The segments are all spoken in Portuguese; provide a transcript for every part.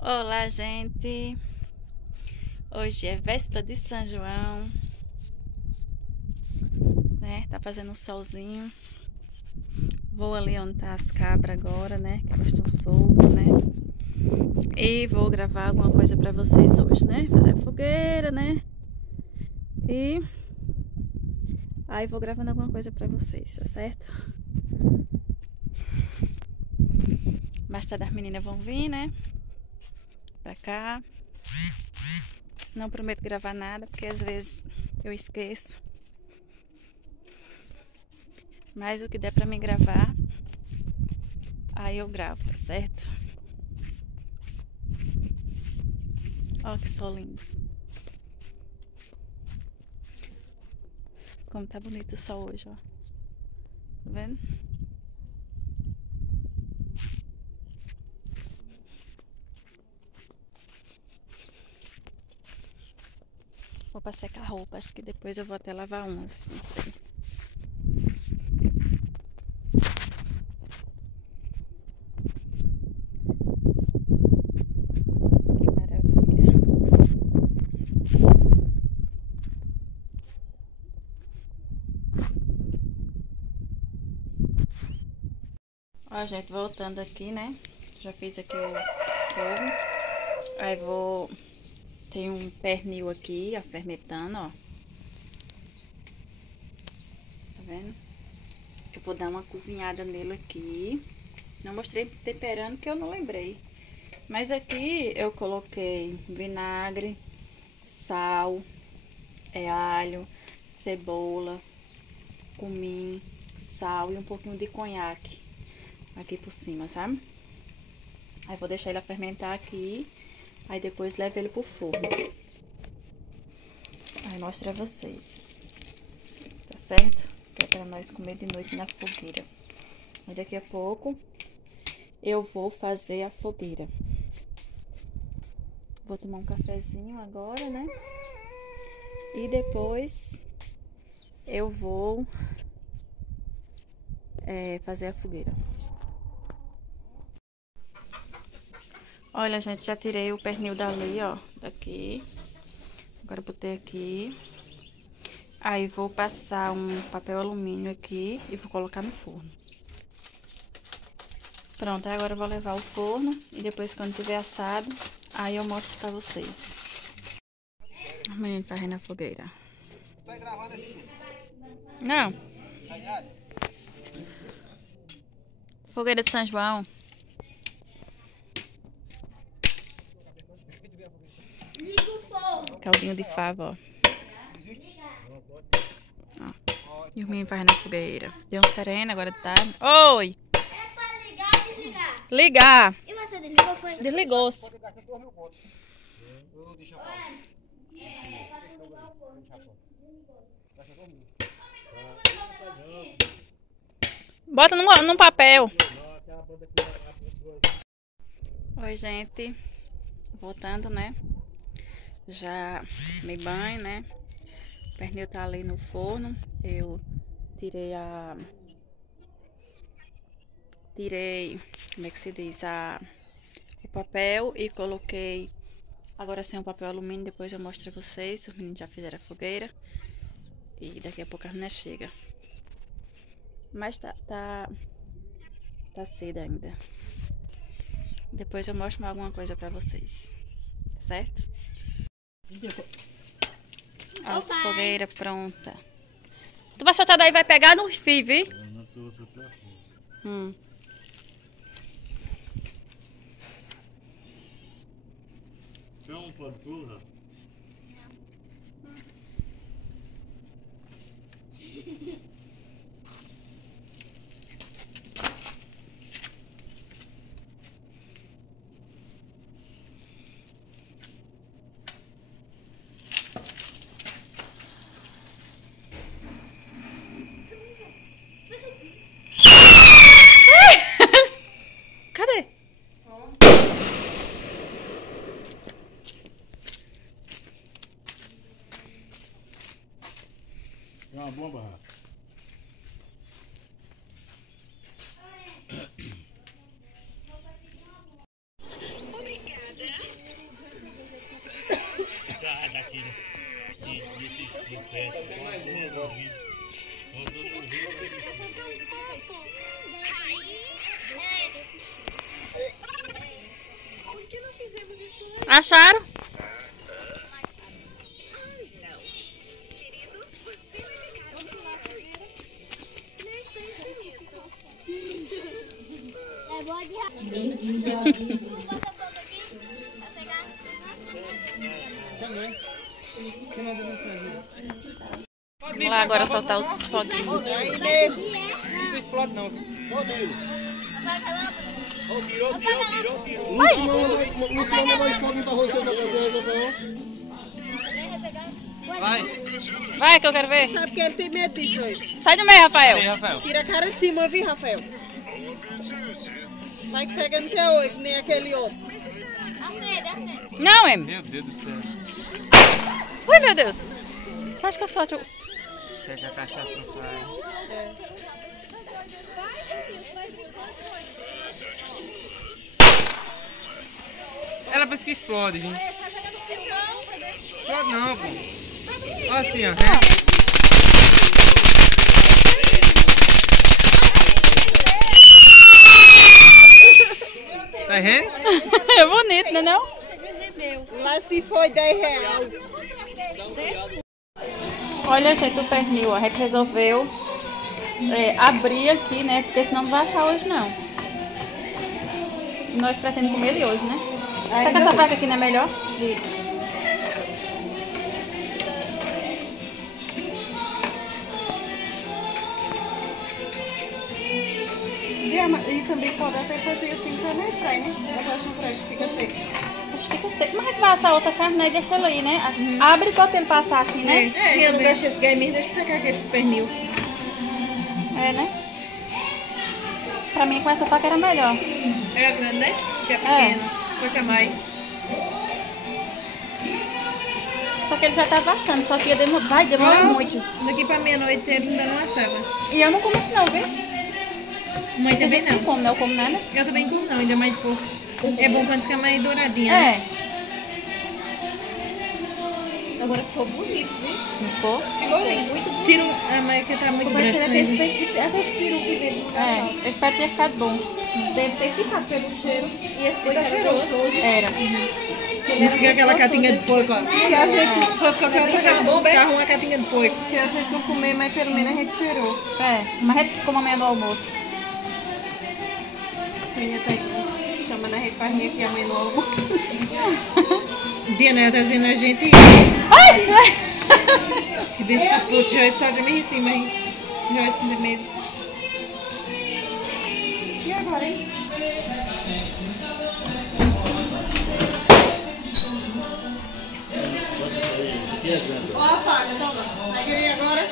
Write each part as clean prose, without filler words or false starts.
Olá, gente. Hoje é véspera de São João, né? Tá fazendo um solzinho. Vou ali onde tá as cabras agora, né? Que elas estão soltas, né? E vou gravar alguma coisa pra vocês hoje, né? Fazer fogueira, né? E aí vou gravando alguma coisa pra vocês, tá certo? Mais tarde as meninas vão vir, né? Pra cá. Não prometo gravar nada, porque às vezes eu esqueço. Mas o que der pra me gravar, aí eu gravo, tá certo? Ó que sol lindo. Como tá bonito o sol hoje, ó. Tá vendo? Vou pra secar a roupa. Acho que depois eu vou até lavar umas. Não sei. Que maravilha. Ó, gente, voltando aqui, né? Já fiz aqui o fogo. Aí vou... Tem um pernil aqui, ó, fermentando, ó. Tá vendo? Eu vou dar uma cozinhada nele aqui. Não mostrei temperando, porque eu não lembrei. Mas aqui eu coloquei vinagre, sal, alho, cebola, cominho, sal e um pouquinho de conhaque aqui por cima, sabe? Aí vou deixar ele fermentar aqui, aí depois levo ele pro forno. Aí mostro a vocês, tá certo? Que é pra nós comer de noite na fogueira. E daqui a pouco eu vou fazer a fogueira. Vou tomar um cafezinho agora, né? E depois eu vou fazer a fogueira. Olha, gente, já tirei o pernil dali, ó, daqui. Agora botei aqui. Aí vou passar um papel alumínio aqui e vou colocar no forno. Pronto, aí agora eu vou levar ao forno e depois quando tiver assado, aí eu mostro pra vocês. O menino tá aí na fogueira. Tá gravando aqui? Não. Tá ligado? Fogueira de São João. Liga o fogo. Caldinho de fava, ó. E o menino faz na fogueira. Deu um sereno, agora tá... Oi! É pra ligar e desligar. Ligar! E você desligou, foi? Desligou-se. Pode gastar 2 mil contos. Eu deixo a pau. É pra desligar o fogo. Gasta 2 mil. Bota num papel. Oi, gente. Voltando, né? Já tomei banho, né? O pernil tá ali no forno. Eu tirei como é que se diz? O papel e coloquei agora sem o papel alumínio. Depois eu mostro pra vocês. Os meninos já fizeram a fogueira. E daqui a pouco a menina chega. Mas tá cedo ainda. Depois eu mostro mais alguma coisa pra vocês. Certo? A fogueira pronta. Tu vai soltar daí, vai pegar no fio, viu? Tem um pantura? Cadê? É uma bomba, Rafa. Acharam? É boa de rapaz. Vamos lá agora soltar os foguinhos. Aí mesmo. Não explode não. Não se manda mais fogo pra vocês, Vai. Vai que eu quero ver. Sabe que ele tem medo disso hoje. Sai do meio, Rafael. Tira a cara de cima, viu, Rafael? Vai que pega no teu olho, que nem aquele outro. Não, Em. Meu Deus do céu. Ui, meu Deus. Acho que eu solto. Chega a cachaça no pai. Ela pensa que explode, viu? Explode não, pô. Olha assim, ó. Tá vendo? É bonito, né não? Lá se foi 10 reais. Olha, gente, o pernil, a gente resolveu abrir aqui, né? Porque senão não vai assar hoje, não. Nós pretendemos comer ele hoje, né? Será que essa faca aqui não é melhor? E também pode até fazer assim pra não fry, né? Eu acho que fica seco. Acho que fica seco. Mas a gente vai assar outra carne, né? E deixa ela aí, né? Abre e bota ele pra assar assim, né? Se eu não deixo esse gamer, deixa eu secar aquele pernil. É, né? Pra mim, com essa faca era melhor. É grande, né? Que é pequeno. Vou te amar. Só que ele já tá assando, só que vai demorar muito. Daqui pra meia-noite ele ainda não assava. E eu não como isso não, viu? Mãe Tem também gente que não. come, não como nada. Eu também como não, ainda mais de pouco. É bom quando fica mais douradinha, né? É. Agora ficou bonito, viu? Ficou? Ficou lindo. Muito bonito. Tira a mãe que tá muito Parecendo até grande. esse peru que veio do É, eu espero que tenha ficado bom. Deve ter ficado pelo cheiro. E esse peru Tá era cheiroso. gostoso. Era. Não fica aquela catinha de porco, ó. Se a gente fosse qualquer outra coisa bom, ficava uma catinha de porco. Se a gente não comer, mas pelo menos a gente cheirou. É, mas a gente come amanhã no almoço. A minha tá aqui, chamando a gente pra vir aqui amanhã no almoço. Diana tá dizendo a gente. Ai! Se bem que o Joyce só dormir em cima, hein? Joyce no meio. E agora, hein? Ó a faca, toma. Vai querer agora?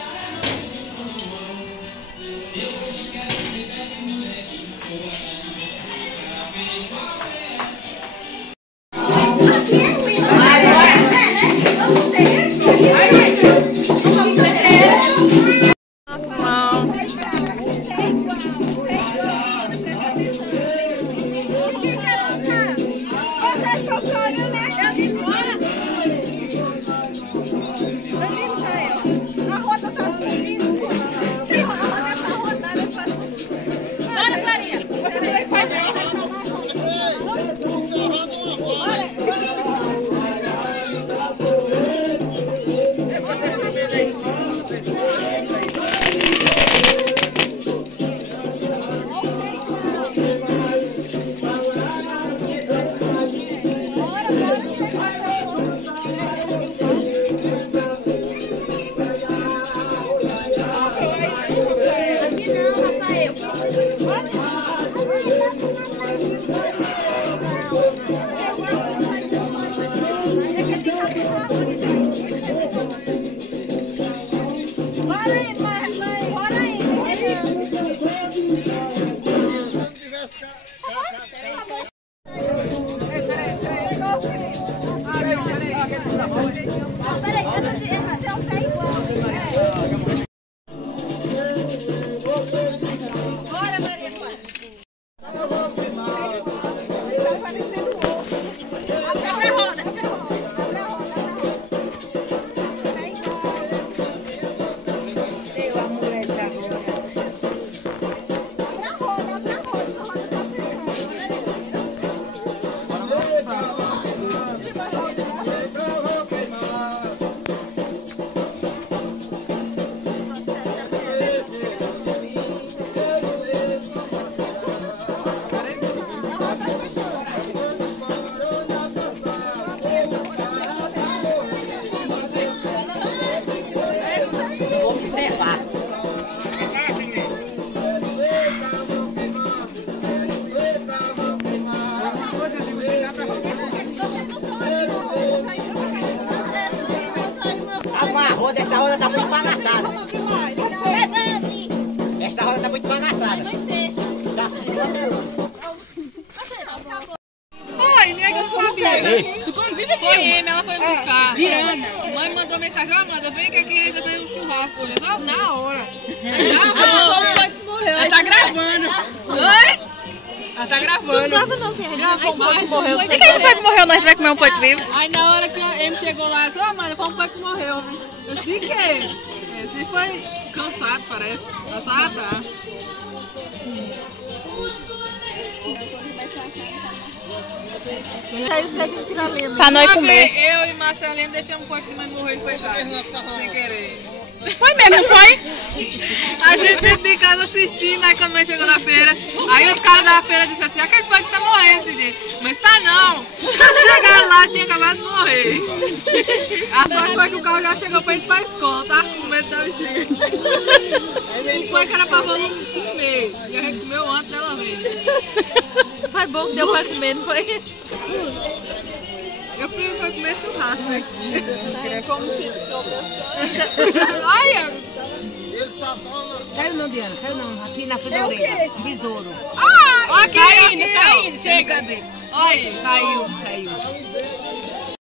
Essa roda tá muito bagaçada. Essa roda tá muito bagaçada. Oi, nega, eu sabia. Tu convive aqui. Foi ela foi me buscar. Diana. Mãe mandou mensagem, ó, Amanda, vem que aqui receber um churrasco. Olha, só na hora. Ela tá gravando. Oi? Ela tá gravando. Gravou mais. Morreu. E quem foi que morreu? Nós vai comer um porco vivo? Aí na hora que ele chegou lá, disse, ô, Amanda, foi um pai que morreu, né? Eu fiquei. Esse foi cansado, parece. Cansado, tá? Pra nós comer. Eu e Marcelinho deixamos um porco, mas morreu e foi tarde. Sem querer. Foi mesmo, não foi? A gente ficou em casa assistindo, aí quando nós chegou na feira, aí os caras da feira disseram assim, aquele porco tá morrendo, esse dia. Mas tá não. Quando chegaram lá, tinha acabado de morrer. A sorte foi que o carro já chegou pra ir pra escola, tá? Com medo da bexiga. O porco era pra não comer. E a gente comeu antes dela vir. Foi bom que deu pra comer, não foi? Eu fui comer churrasco, né? Como se olha! Saiu não, Diana, saiu não. Aqui na frente da orelha. Besouro. Ah! Aqui, tá indo, chega. Olha, Saiu.